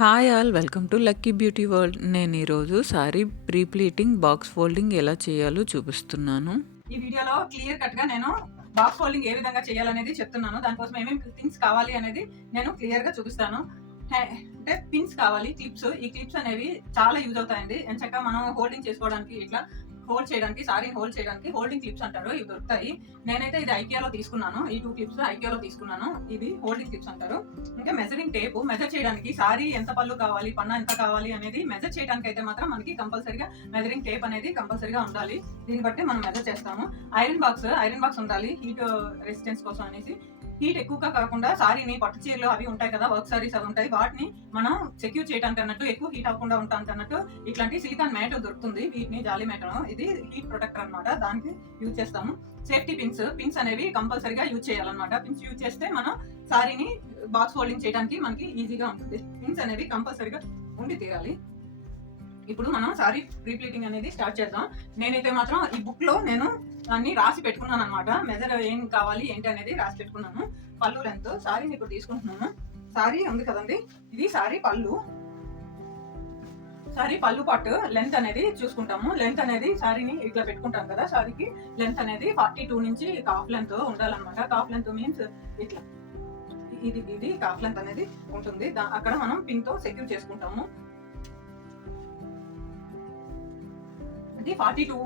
Hi all welcome to lucky beauty world నేను ఈరోజు sari pre pleating box folding ఎలా చేయాలో చూపిస్తున్నాను. ఈ వీడియోలో క్లియర్ కట్గా నేను బాక్స్ ఫోల్డింగ్ ఏ విధంగా చేయాలనేది చెప్తున్నాను. దానికోసం ఏమేమి థింగ్స్ కావాలి అనేది నేను క్లియర్గా చూపిస్తాను. అంటే పిన్స్ కావాలి క్లిప్స్ ఈ క్లిప్స్ అనేవి చాలా యూజ్ అవుతాయండి. ఎంచక్క మనం హోల్డింగ్ చేసుకోవడానికి ఇట్లా హోల్డ్ చేయడానికి సారీ హోల్డ్ చేయడానికి హోల్డింగ్ క్లిప్స్ అంటారు ఇవి దొరుకుతాయి. నేనైతే ఇది ఐకియాలో తీసుకున్నాను. ఈ టూ క్లిప్స్ ఐకియాలో తీసుకున్నాను. ఇది హోల్డింగ్ క్లిప్స్ అంటారు. ఇంకా మెజరింగ్ టేప్ మెజర్ చేయడానికి సారీ ఎంత పళ్ళు కావాలి పన్న ఎంత కావాలి అనేది మెజర్ చేయడానికి అయితే మాత్రం మనకి కంపల్సరీగా మెజరింగ్ టేప్ అనేది కంపల్సరీగా ఉండాలి. దీన్ని బట్టి మనం మెజర్ చేస్తాము. ఐరన్ బాక్స్ ఐరన్ బాక్స్ ఉండాలి. హీట్ రెసిస్టెన్స్ కోసం అనేసి హీట్ ఎక్కువగా కాకుండా సారీని పట్టు చీరలు అవి ఉంటాయి కదా వర్క్ సారీస్ అవి ఉంటాయి. వాటిని మనం సెక్యూర్ చేయడానికి అన్నట్టు ఎక్కువ హీట్ అవ్వకుండా ఉండడానికి అన్నట్టు ఇట్లాంటి సిలికాన్ మ్యాట్ దొరుకుతుంది. వీటిని జాలి మేటం ఇది హీట్ ప్రొటెక్టర్ అన్నమాట. దానికి యూజ్ చేస్తాము. సేఫ్టీ పిన్స్ పిన్స్ అనేవి కంపల్సరీగా యూజ్ చేయాలన్నమాట. పిన్స్ యూజ్ చేస్తే మనం సారీని బాక్స్ ఫోల్డింగ్ చేయడానికి మనకి ఈజీగా ఉంటుంది. పిన్స్ అనేవి కంపల్సరీగా ఉండి తీరాలి. ఇప్పుడు మనం సారీ ప్రీప్లీటింగ్ అనేది స్టార్ట్ చేద్దాం. నేనైతే మాత్రం ఈ బుక్లో నేను అన్ని రాసి పెట్టుకున్నాను అనమాట మెజర్ ఏం కావాలి ఏంటి అనేది రాసి పెట్టుకున్నాను. పళ్ళు లెంత్ సారీని ఇప్పుడు తీసుకుంటున్నాను. సారీ ఉంది కదండి? ఇది సారీ పళ్ళు. సారీ పళ్ళు పాటు లెంత్ అనేది చూసుకుంటాము. లెంత్ అనేది సారీని ఇట్లా పెట్టుకుంటాం కదా సారీకి లెంత్ అనేది ఫార్టీ టూ నుంచి కాఫ్ లెంత్ ఉండాలన్నమాట. కాఫ్ లెంత్ మీన్స్ ఇట్లా. ఇది ఇది కాఫ్ లెంత్ అనేది ఉంటుంది. దా- అక్కడ మనం పిన్తో సెక్యూర్ చేసుకుంటాము. అది ఫార్టీ టూ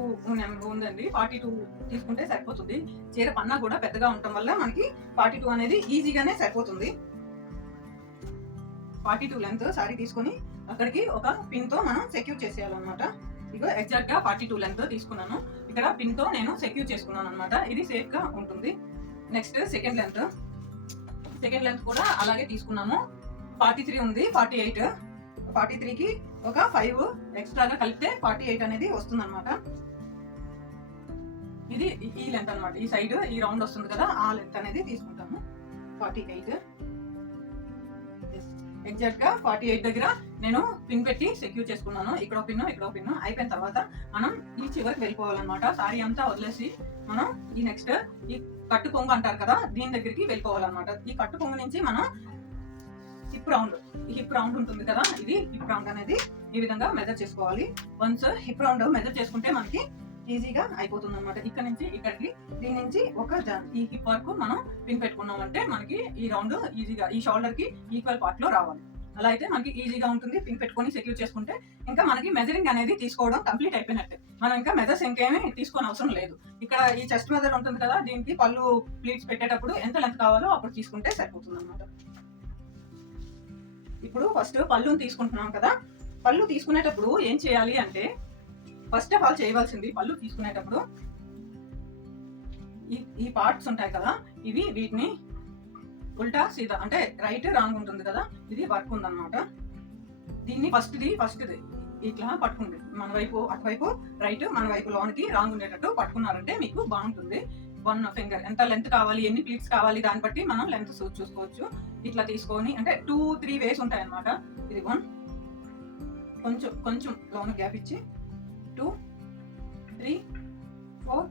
ఉందండి. ఫార్టీ టూ తీసుకుంటే సరిపోతుంది. చీర పన్నా కూడా పెద్దగా ఉండటం వల్ల మనకి ఫార్టీ టూ అనేది ఈజీగానే సరిపోతుంది. ఫార్టీ టూ లెంత్ సారీ తీసుకొని అక్కడికి ఒక పిన్తో మనం సెక్యూర్ చేసేయాలన్నమాట. ఇగో ఎగ్జాక్ట్గా ఫార్టీ టూ లెంత్ తీసుకున్నాను. ఇక్కడ పిన్తో నేను సెక్యూర్ చేసుకున్నాను అనమాట ఇది సేఫ్గా ఉంటుంది. Next second length second length కూడా అలాగే తీసుకున్నాము ఫార్టీ త్రీ ఉంది. Forty eight. ఫార్టీ త్రీకి ఒక ఫైవ్ ఎక్స్ట్రాగా కలిపితే ఫార్టీ ఎయిట్ అనేది వస్తుంది అనమాట ఇది ఈ- లెంత్ అన్నమాట. ఈ సైడ్ ఈ రౌండ్ వస్తుంది కదా ఆ లెంత్ అనేది తీసుకుంటాము. ఫార్టీ ఎయిట్ ఎగ్జాక్ట్గా ఫార్టీ ఎయిట్ దగ్గర నేను పిన్ పెట్టి సెక్యూర్ చేసుకున్నాను. ఇక్కడ పిన్ ఇక్కడ పిన్ అయిపోయిన తర్వాత మనం ఈ చివరికి వెళ్ళిపోవాలన్నమాట. సారీ అంతా వదిలేసి మనం ఈ నెక్స్ట్ ఈ కట్టు కొంగు అంటారు కదా దీని దగ్గరికి వెళ్ళిపోవాలన్నమాట. ఈ కట్టు కొంగు నుంచి మనం హిప్ రౌండ్. హిప్ రౌండ్ ఉంటుంది కదా ఇది హిప్ రౌండ్ అనేది ఈ విధంగా మెజర్ చేసుకోవాలి. వన్స్ హిప్ రౌండ్ మెజర్ చేసుకుంటే మనకి ఈజీగా అయిపోతుంది అనమాట ఇక్కడ నుంచి ఇక్కడికి దీని నుంచి ఒక ఈ హిప్ వరకు మనం పిన్ పెట్టుకున్నామంటే మనకి ఈ రౌండ్ ఈజీగా ఈ షోల్డర్కి ఈక్వల్ పార్ట్లో రావాలి. అలా అయితే మనకి ఈజీగా ఉంటుంది పిన్ పెట్టుకొని సెక్యూర్ చేసుకుంటే. ఇంకా మనకి మెజరింగ్ అనేది తీసుకోవడం కంప్లీట్ అయిపోయినట్టే. మనం ఇంకా మెజర్స్ ఇంకేమీ తీసుకోని అవసరం లేదు. ఇక్కడ ఈ చెస్ట్ మెజర్ ఉంటుంది కదా దీనికి పళ్ళు ప్లీట్స్ పెట్టేటప్పుడు ఎంత లెంత్ కావాలో అప్పుడు తీసుకుంటే సరిపోతుంది అనమాట ఇప్పుడు ఫస్ట్ పళ్ళుని తీసుకుంటున్నాం కదా. పళ్ళు తీసుకునేటప్పుడు ఏం చేయాలి అంటే ఫస్ట్ ఆఫ్ ఆల్ చేయవలసింది పళ్ళు తీసుకునేటప్పుడు ఈ ఈ పార్ట్స్ ఉంటాయి కదా ఇవి వీటిని ఉల్టా సీదా అంటే రైట్ రాంగ్ ఉంటుంది కదా ఇది వర్క్ ఉందన్నమాట. దీన్ని ఫస్ట్ది ఫస్ట్ది ఇట్లా పట్టుకుంది మన వైపు అటువైపు రైట్ మన వైపు లోనికి రాంగ్ ఉండేటట్టు పట్టుకున్నారంటే మీకు బాగుంటుంది. వన్ ఫింగర్ ఎంత లెంత్ కావాలి ఎన్ని ప్లీట్స్ కావాలి దాన్ని బట్టి మనం లెంత్ చూసుకోవచ్చు. ఇట్లా తీసుకొని అంటే టూ త్రీ వేస్ ఉంటాయి అనమాట ఇది వన్ కొంచెం కొంచెం లోన్ గ్యాప్ ఇచ్చి టూ త్రీ ఫోర్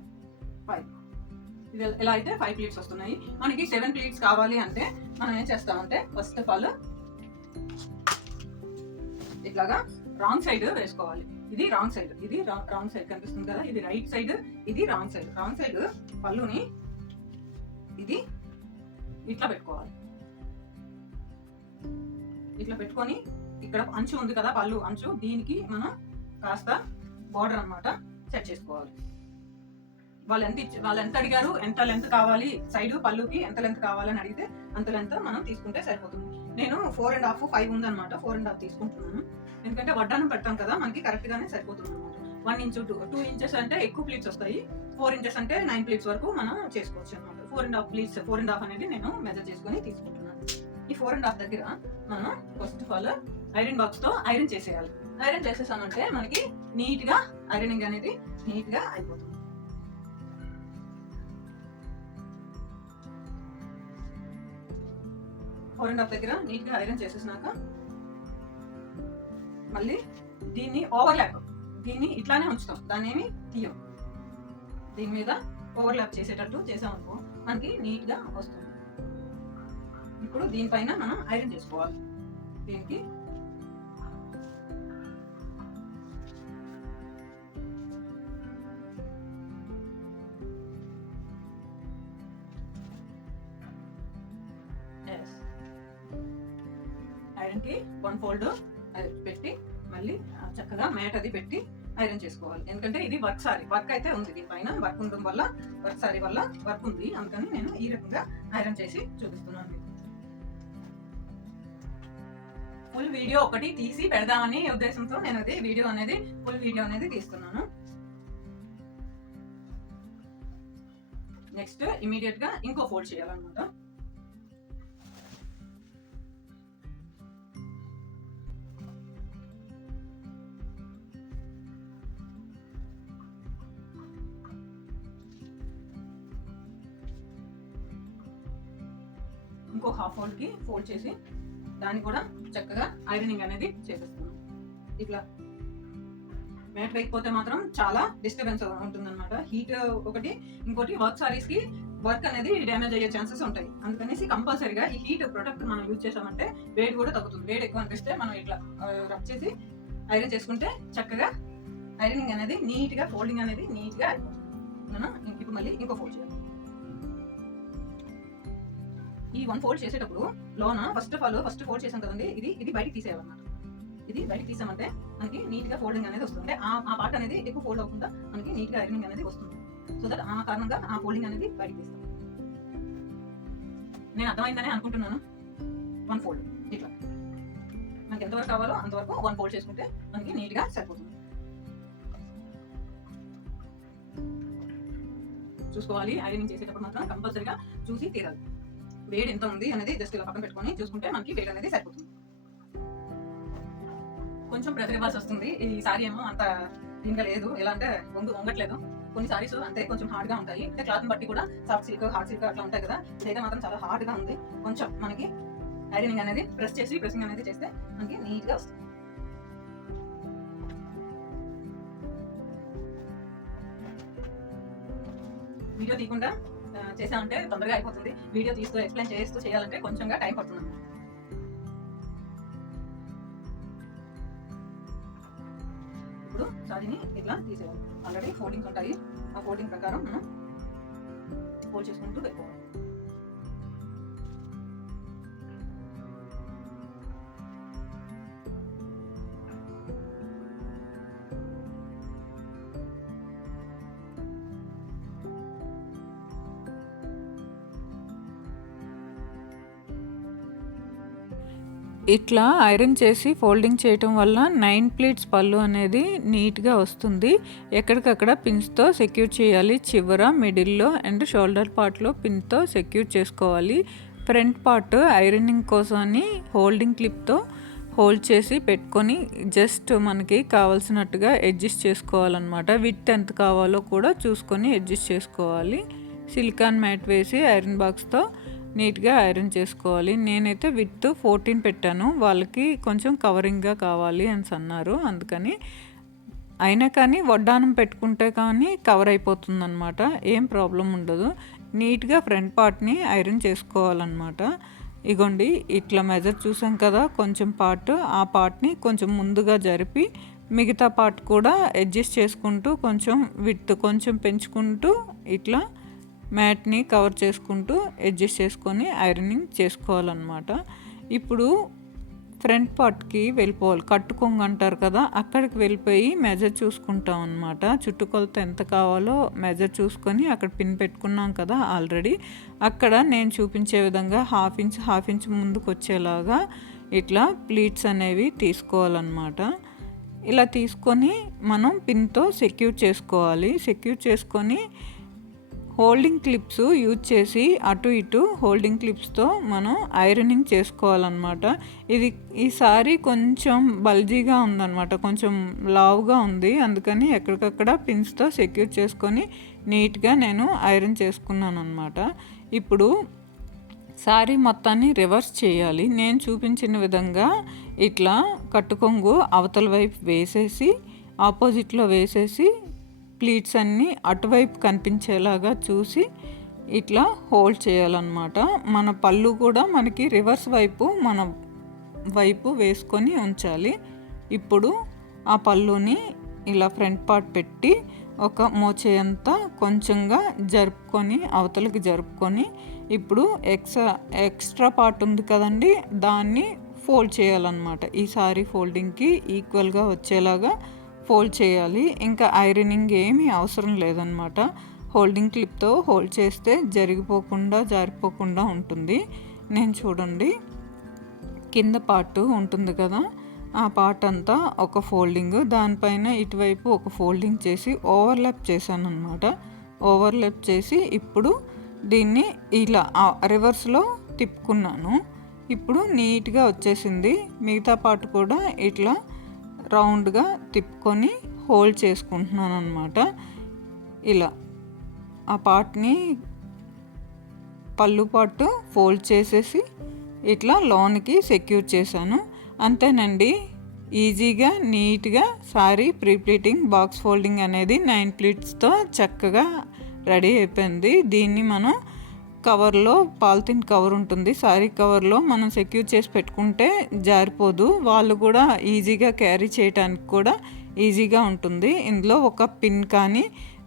ఫైవ్ ఇది ఇలా అయితే ఫైవ్ ప్లేట్స్ వస్తున్నాయి. మనకి సెవెన్ ప్లేట్స్ కావాలి అంటే మనం ఏం చేస్తామంటే ఫస్ట్ ఆఫ్ ఆల్ ఇట్లాగా రాంగ్ సైడ్ వేసుకోవాలి. ఇది రాంగ్ సైడ్ ఇది రాంగ్ సైడ్ కనిపిస్తుంది కదా? ఇది రైట్ సైడ్ ఇది రాంగ్ సైడ్ రాంగ్ సైడ్ పళ్ళుని ఇది ఇట్లా పెట్టుకోవాలి. ఇట్లా పెట్టుకొని ఇక్కడ అంచు ఉంది కదా పళ్ళు అంచు దీనికి మనం కాస్త బార్డర్ అన్నమాట సెట్ చేసుకోవాలి. వాళ్ళు ఎంత ఇచ్చి వాళ్ళు ఎంత అడిగారు ఎంత లెంత్ కావాలి? సైడ్ పళ్ళుకి ఎంత లెంత్ కావాలని అడిగితే అంత లెంత్ మనం తీసుకుంటే సరిపోతుంది. నేను ఫోర్ అండ్ హాఫ్ ఫైవ్ ఉందన్నమాట. ఫోర్ అండ్ హాఫ్ తీసుకుంటున్నాను. ఎందుకంటే వడ్డానం పెడతాం కదా మనకి కరెక్ట్ గానే సరిపోతుంది అనమాట one inch two two inches అంటే ఎక్కువ ప్లీట్స్ వస్తాయి. ఫోర్ ఇంచెస్ అంటే నైన్ ప్లీట్స్ వరకు మనం చేసుకోవచ్చు అనమాట four and half pleats four and half అనేది నేను మెజర్ చేసుకొని తీసుకుంటున్నాను. ఈ ఫోర్ అండ్ హాఫ్ దగ్గర మనం ఫస్ట్ ఆఫ్ ఆల్ ఐరన్ బాక్స్తో ఐరన్ చేసేయాలి. ఐరన్ చేసేసామంటే మనకి నీట్గా ఐరనింగ్ అనేది నీట్గా అయిపోతుంది. ఫోర్ అండ్ హాఫ్ దగ్గర నీట్గా ఐరన్ చేసేసినాక మళ్ళీ దీన్ని ఓవర్లాప్ దీన్ని ఇట్లానే ఉంచుతాం. దాన్ని ఏమి తీయం. దీని మీద ఓవర్లాప్ చేసేటట్టు చేసామనుకో మనకి నీట్గా వస్తుంది. ఇప్పుడు దీనిపైన మనం ఐరన్ చేసుకోవాలి. దీనికి ఐరన్కి వన్ ఫోల్డ్ పెట్టి మళ్ళీ చక్కగా మ్యాట్ అది పెట్టి ఐరన్ చేసుకోవాలి. ఎందుకంటే ఇది వర్క్ సారీ. వర్క్ అయితే ఉంది. దీనిపైన వర్క్ ఉండడం వల్ల వర్క్ సారీ వల్ల వర్క్ ఉంది. అందుకని నేను ఈ రకంగా ఐరన్ చేసి చూపిస్తున్నాను ఫుల్ వీడియో ఒకటి తీసి పెడదామని ఉద్దేశంతో నేను అది వీడియో అనేది ఫుల్ వీడియో అనేది తీస్తున్నాను. నెక్స్ట్ ఇమీడియట్గా ఇంకో ఫోల్డ్ చేయాలన్నమాట. ఇంకో హాఫ్ ఫోల్డ్కి ఫోల్డ్ చేసి దాన్ని కూడా చక్కగా ఐరనింగ్ అనేది చేసేస్తున్నాం. ఇట్లా మ్యాట్ వేయకపోతే మాత్రం చాలా డిస్టర్బెన్స్ ఉంటుందన్నమాట. హీట్ ఒకటి ఇంకోటి వర్క్ సారీస్కి వర్క్ అనేది డ్యామేజ్ అయ్యే ఛాన్సెస్ ఉంటాయి. అందుకనేసి కంపల్సరీగా ఈ హీట్ ప్రొడక్ట్ మనం యూజ్ చేసామంటే వేడి కూడా తగ్గుతుంది. వేడి ఎక్కువ అనిపిస్తే మనం ఇట్లా రబ్ చేసి ఐరన్ చేసుకుంటే చక్కగా ఐరనింగ్ అనేది నీట్గా ఫోల్డింగ్ అనేది నీట్గా అయిపోతుంది. మనం ఇప్పుడు మళ్ళీ ఇంకో ఫోల్డ్ చేయాలి ఈ వన్ ఫోల్డ్ చేసేటప్పుడు లోన first of all first fold చేసాం కదండి ఇది ఇది బయటికి తీసేయాలన్నమాట. ఇది బయటికి తీసామంటే మనకి నీట్గా ఫోల్డింగ్ అనేది వస్తుంది. అంటే ఆ ఆ పార్ట్ అనేది ఎక్కువ ఫోల్డ్ అవ్వకుండా మనకి నీట్గా ఐరనింగ్ అనేది వస్తుంది. సో దట్ ఆ కారణంగా ఆ ఫోల్డింగ్ అనేది బయటికి తీస్తాం. నేను అర్థమైందని అనుకుంటున్నాను? వన్ ఫోల్డ్ ఇట్లా. మనకి ఎంతవరకు కావాలో అంతవరకు వన్ ఫోల్డ్ చేసుకుంటే మనకి నీట్గా సరిపోతుంది. చూసుకోవాలి. ఐరనింగ్ చేసేటప్పుడు మాత్రం కంపల్సరీగా చూసి తీరాలి. వేడి ఎంత ఉంది అనేది జస్ట్ ఇలా పక్కన పెట్టుకొని చూసుకుంటే మనకి వేడి అనేది సరిపోతుంది. కొంచెం ప్రెజర్ ఇవ్వాల్సి వస్తుంది. ఈ సారీ ఏమో అంత ఇంకా లేదు ఎలా అంటే వంగు వంగట్లేదు. కొన్ని సారీస్ అంతే కొంచెం హార్డ్గా ఉంటాయి. అంటే క్లాత్ బట్టి కూడా సాఫ్ట్ సిల్క్ హార్డ్ సిల్క్ అట్లా ఉంటాయి కదా. ఇదైతే మాత్రం చాలా హార్డ్గా ఉంది. కొంచెం మనకి ఐరనింగ్ అనేది ప్రెస్ చేసి ప్రెసింగ్ అనేది చేస్తే మనకి నీట్గా వస్తుంది. వీడియో తీయకుండా చేసామంటే తొందరగా అయిపోతుంది. వీడియో తీస్తూ ఎక్స్ప్లెయిన్ చేస్తూ చేయాలంటే కొంచెంగా టైం పడుతుంది. ఇప్పుడు సారీని ఇట్లా తీసేయాలి. ఆల్రెడీ ఫోల్డింగ్స్ ఉంటాయి. ఆ ఫోల్డింగ్ ప్రకారం మనం ఫోల్డ్ చేసుకుంటూ పెట్టుకోవాలి. ఇట్లా ఐరన్ చేసి ఫోల్డింగ్ చేయటం వల్ల నైన్ ప్లీట్స్ పళ్ళు అనేది నీట్గా వస్తుంది. ఎక్కడికక్కడ పిన్స్తో సెక్యూర్ చేయాలి. చివర మిడిల్లో అండ్ షోల్డర్ పార్ట్లో పిన్తో సెక్యూర్ చేసుకోవాలి. ఫ్రంట్ పార్ట్ ఐరనింగ్ కోసమని హోల్డింగ్ క్లిప్తో హోల్డ్ చేసి పెట్టుకొని జస్ట్ మనకి కావాల్సినట్టుగా అడ్జస్ట్ చేసుకోవాలన్నమాట. విత్ ఎంత కావాలో కూడా చూసుకొని అడ్జస్ట్ చేసుకోవాలి. సిలికాన్ మ్యాట్ వేసి ఐరన్ బాక్స్తో నీట్గా ఐరన్ చేసుకోవాలి. నేనైతే విత్ ఫోర్టీన్ పెట్టాను. వాళ్ళకి కొంచెం కవరింగ్గా కావాలి అని అన్నారు. అందుకని అయినా కానీ వడ్డానం పెట్టుకుంటే కానీ కవర్ అయిపోతుంది అనమాట ఏం ప్రాబ్లం ఉండదు. నీట్గా ఫ్రంట్ పార్ట్ని ఐరన్ చేసుకోవాలన్నమాట. ఇగోండి ఇట్లా మెజర్ చూసాం కదా కొంచెం పార్ట్ ఆ పార్ట్ని కొంచెం ముందుగా జరిపి మిగతా పార్ట్ కూడా అడ్జస్ట్ చేసుకుంటూ కొంచెం విత్ కొంచెం పెంచుకుంటూ ఇట్లా మ్యాట్ని కవర్ చేసుకుంటూ అడ్జస్ట్ చేసుకొని ఐరనింగ్ చేసుకోవాలన్నమాట. ఇప్పుడు ఫ్రంట్ పార్ట్కి వెళ్ళిపోవాలి. కట్టుకొంగ అంటారు కదా అక్కడికి వెళ్ళిపోయి మెజర్ చూసుకుంటాం అనమాట చుట్టుకొలత ఎంత కావాలో మెజర్ చూసుకొని అక్కడ పిన్ పెట్టుకున్నాం కదా ఆల్రెడీ. అక్కడ నేను చూపించే విధంగా హాఫ్ ఇంచ్ హాఫ్ ఇంచ్ ముందుకు వచ్చేలాగా ఇట్లా ప్లీట్స్ అనేవి తీసుకోవాలన్నమాట. ఇలా తీసుకొని మనం పిన్తో సెక్యూర్ చేసుకోవాలి. సెక్యూర్ చేసుకొని హోల్డింగ్ క్లిప్స్ యూజ్ చేసి అటు ఇటు హోల్డింగ్ క్లిప్స్తో మనం ఐరనింగ్ చేసుకోవాలన్నమాట. ఇది ఈసారి కొంచెం బల్జీగా ఉందన్నమాట. కొంచెం లావుగా ఉంది. అందుకని ఎక్కడికక్కడ పిన్స్తో సెక్యూర్ చేసుకొని నీట్గా నేను ఐరన్ చేసుకున్నాను అనమాట ఇప్పుడు శారీ మొత్తాన్ని రివర్స్ చేయాలి. నేను చూపించిన విధంగా ఇట్లా కట్టుకొంగు అవతల వైపు వేసేసి ఆపోజిట్లో వేసేసి ప్లీట్స్ అన్నీ అటువైపు కనిపించేలాగా చూసి ఇట్లా హోల్డ్ చేయాలన్నమాట. మన పళ్ళు కూడా మనకి రివర్స్ వైపు మన వైపు వేసుకొని ఉంచాలి. ఇప్పుడు ఆ పళ్ళుని ఇలా ఫ్రంట్ పార్ట్ పెట్టి ఒక మోచేయంతా కొంచెంగా జరుపుకొని అవతలకి జరుపుకొని ఇప్పుడు ఎక్స్ట్రా ఎక్స్ట్రా పార్ట్ ఉంది కదండి దాన్ని ఫోల్డ్ చేయాలన్నమాట. ఈ సారీ ఫోల్డింగ్కి ఈక్వల్గా వచ్చేలాగా ఫోల్డ్ చేయాలి. ఇంకా ఐరనింగ్ ఏమీ అవసరం లేదనమాట హోల్డింగ్ క్లిప్తో హోల్డ్ చేస్తే జరిగిపోకుండా జారిపోకుండా ఉంటుంది. నేను చూడండి. కింద పార్ట్ ఉంటుంది కదా. ఆ పార్ట్ అంతా ఒక ఫోల్డింగ్. దానిపైన ఇటువైపు ఒక ఫోల్డింగ్ చేసి ఓవర్లాప్ చేశాను అనమాట ఓవర్లాప్ చేసి ఇప్పుడు దీన్ని ఇలా రివర్స్లో తిప్పుకున్నాను. ఇప్పుడు నీట్గా వచ్చేసింది. మిగతా పార్ట్ కూడా ఇట్లా రౌండ్గా తిప్పుకొని హోల్డ్ చేసుకుంటున్నాను అనమాట ఇలా ఆ పార్ట్ని పళ్ళు పాటు ఫోల్డ్ చేసేసి ఇట్లా లోన్కి సెక్యూర్ చేశాను. అంతేనండి ఈజీగా నీట్గా sari pre pleating box folding అనేది నైన్ ప్లీట్స్తో చక్కగా రెడీ అయిపోయింది. దీన్ని మనం కవర్లో పాలిథిన్ కవర్ ఉంటుంది. సారీ కవర్లో మనం సెక్యూర్ చేసి పెట్టుకుంటే జారిపోదు. వాళ్ళు కూడా ఈజీగా క్యారీ చేయడానికి కూడా ఈజీగా ఉంటుంది. ఇందులో ఒక పిన్ కానీ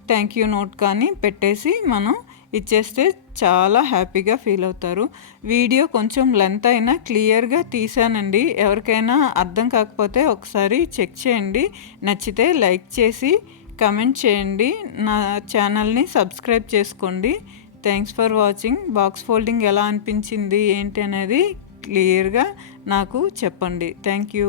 థ్యాంక్ యూ నోట్ కానీ పెట్టేసి మనం ఇచ్చేస్తే చాలా హ్యాపీగా ఫీల్ అవుతారు. వీడియో కొంచెం లెంత్ అయినా క్లియర్గా తీసానండి ఎవరికైనా అర్థం కాకపోతే ఒకసారి చెక్ చేయండి. నచ్చితే లైక్ చేసి కమెంట్ చేయండి. నా ఛానల్ని సబ్స్క్రైబ్ చేసుకోండి. Thanks for watching box folding ఎలా అనిపించింది ఏంటి అనేది క్లియర్గా నాకు చెప్పండి. Thank you